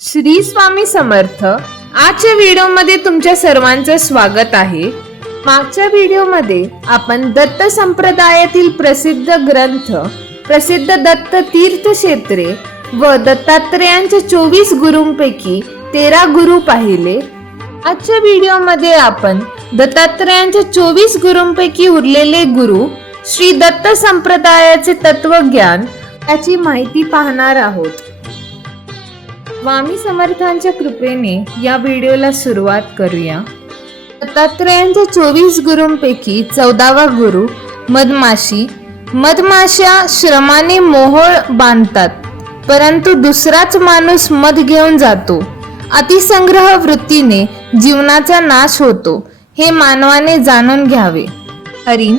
श्री स्वामी समर्थ. आजच्या व्हिडिओमध्ये तुमच्या सर्वांचं स्वागत आहे. मागच्या व्हिडिओमध्ये आपण दत्त संप्रदायातील प्रसिद्ध ग्रंथ प्रसिद्ध दत्त तीर्थक्षेत्रे व दत्तात्रेयांच्या चोवीस गुरूंपैकी तेरा गुरु पाहिले. आजच्या व्हिडिओमध्ये आपण दत्तात्रेयांच्या चोवीस गुरूंपैकी उरलेले गुरु श्री दत्त संप्रदायाचे तत्वज्ञान याची माहिती पाहणार आहोत. स्वामी समर्थांच्या कृपेने या व्हिडिओला सुरुवात करूया. दत्तात्रयांच्या चोवीस गुरूंपैकी चौदावा गुरु मधमाशी. मधमाशा श्रमाने मोहोळ बांधतात परंतु दुसराच माणूस मध घेऊन जातो. अतिसंग्रह वृत्तीने जीवनाचा नाश होतो हे मानवाने जाणून घ्यावे. हरिण.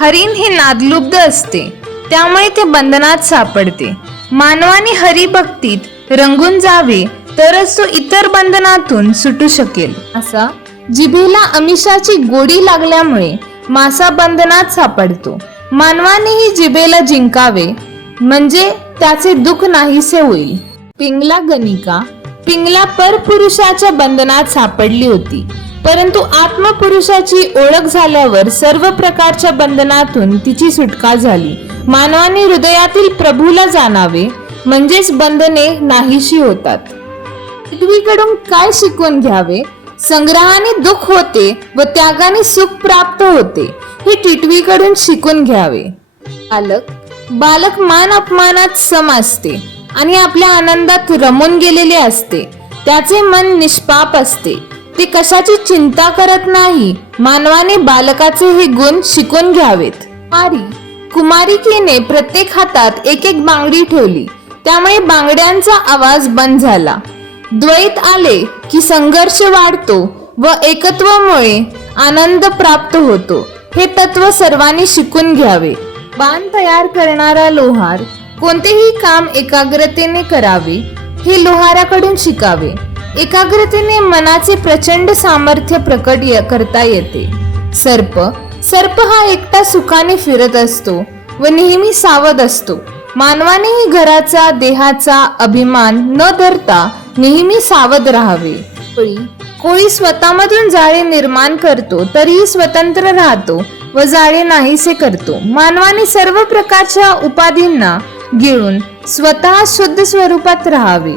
हरिण हे नादलुब्ध असते त्यामुळे ते बंधनात सापडते. मानवाने हरिभक्तीत रंगून जावे तरच तो इतर बंधनातून सुटू शकेल. असा जिभेला अमिषाची गोडी लागल्यामुळे मासा बंधनात सापडतो. मानवानेही जिभेला जिंकावे म्हणजे त्याचे दुःख नाहीसे होईल. पिंगला गणिका पिंगला परपुरुषाच्या बंधनात सापडली होती परंतु आत्मपुरुषाची ओळख झाल्यावर सर्व प्रकारच्या बंधनातून तिची सुटका झाली. मानवाने हृदयातील प्रभूला जाणावे म्हणजेच बंधने नाहीशी होतात. पृथ्वीकडून काय शिकून घ्यावे? संग्रहाने दुःख होते व त्यागाने सुख प्राप्त होते हे टिटवीकडून शिकून घ्यावे. बालक बालक मान अपमानात सम असते आणि आपल्या आनंदात रमून गेलेले असते. त्याचे मन निष्पाप असते. ते कशाची चिंता करत नाही मानवाने बालकाचे हे गुण शिकून घ्यावेत. कुमारी कुमारिकेने प्रत्येक हातात एक एक बांगडी ठेवली. त्यामुळे बांगड्यांचा आवाज बंद झाला. द्वैत आले की संघर्ष वाढतो व एकत्वामुळे आनंद प्राप्त होतो. हे तत्व सर्वांनी शिकून घ्यावे. बाण तयार करणारा लोहार कोणतेही काम एकाग्रतेने करावे हे लोहाराकडून शिकावे. एकाग्रतेने मनाचे प्रचंड सामर्थ्य प्रकट करता येते. सर्प सर्प हा एकटा सुखाने फिरत असतो व नेहमी सावध असतो. मानवानेही घराचा देहाचा अभिमान न धरता नेहमी सावध राहावे. कोळी स्वतःमधून जाळे निर्माण करतो तरीही स्वतंत्र राहतो व जाळे नाहीसे करतो. मानवाने सर्व प्रकारच्या उपाधींना गिळून स्वतः शुद्ध स्वरूपात राहावे.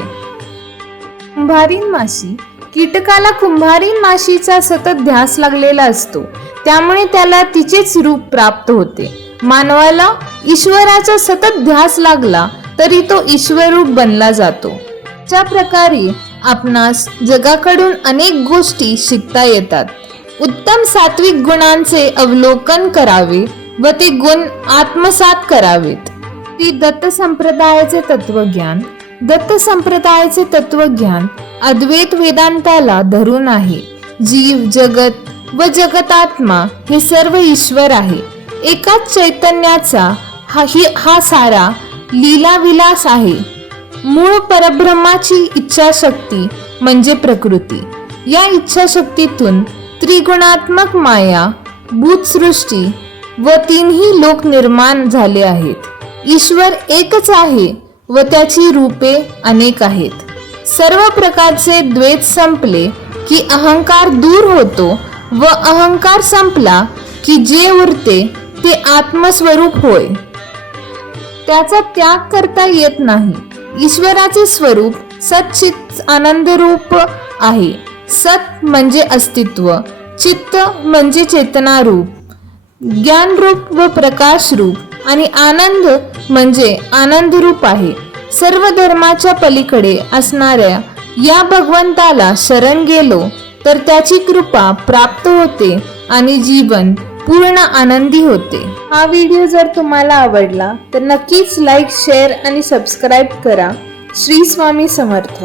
कुंभारीन माशी कीटकाला कुंभारीन माशीचा सतत ध्यास लागलेला असतो. त्यामुळे त्याला तिचेच रूप प्राप्त होते. मानवाला ईश्वराचा सतत ध्यास लागला तरी तो ईश्वरूप बनला जातो. अशा प्रकारे आपणास जगाकडून अनेक गोष्टी शिकता येतात. उत्तम सात्विक गुणांचे अवलोकन करावे व ते गुण आत्मसात करावेत. ती दत्त संप्रदायाचे तत्वज्ञान दत्त संप्रदायाचे तत्वज्ञान अद्वैत वेदांताला धरून आहे. जीव जगत व जगतात्मा हे सर्व ईश्वर आहे. एकाच चैतन्याचा हा ही- हा सारा लीलाविलास आहे. मूळ परब्रह्माची इच्छाशक्ती म्हणजे प्रकृती. या इच्छाशक्तीतून त्रिगुणात्मक माया भूतसृष्टी व तीनही लोक निर्माण झाले आहेत. ईश्वर एकच आहे व त्याची रूपे अनेक आहेत. सर्व प्रकारचे द्वैत संपले की अहंकार दूर होतो व अहंकार संपला की जे उरते ते आत्मस्वरूप होय. त्याचा त्याग करता येत नाही. ईश्वराचे स्वरूप सचित आनंद रूप आहे. सत म्हणजे अस्तित्व चित्त म्हणजे चेतना रूप ज्ञान रूप व प्रकाश रूप आणि आनंद म्हणजे आनंद रूप आहे. सर्व धर्माच्या पलीकडे असणाऱ्या या भगवंताला शरण गेलो तर त्याची कृपा प्राप्त होते आणि जीवन पूर्ण आनंदी होते. हा व्हिडिओ जर तुम्हाला आवडला तर नक्कीच लाईक शेअर आणि सबस्क्राईब करा. श्री स्वामी समर्थ.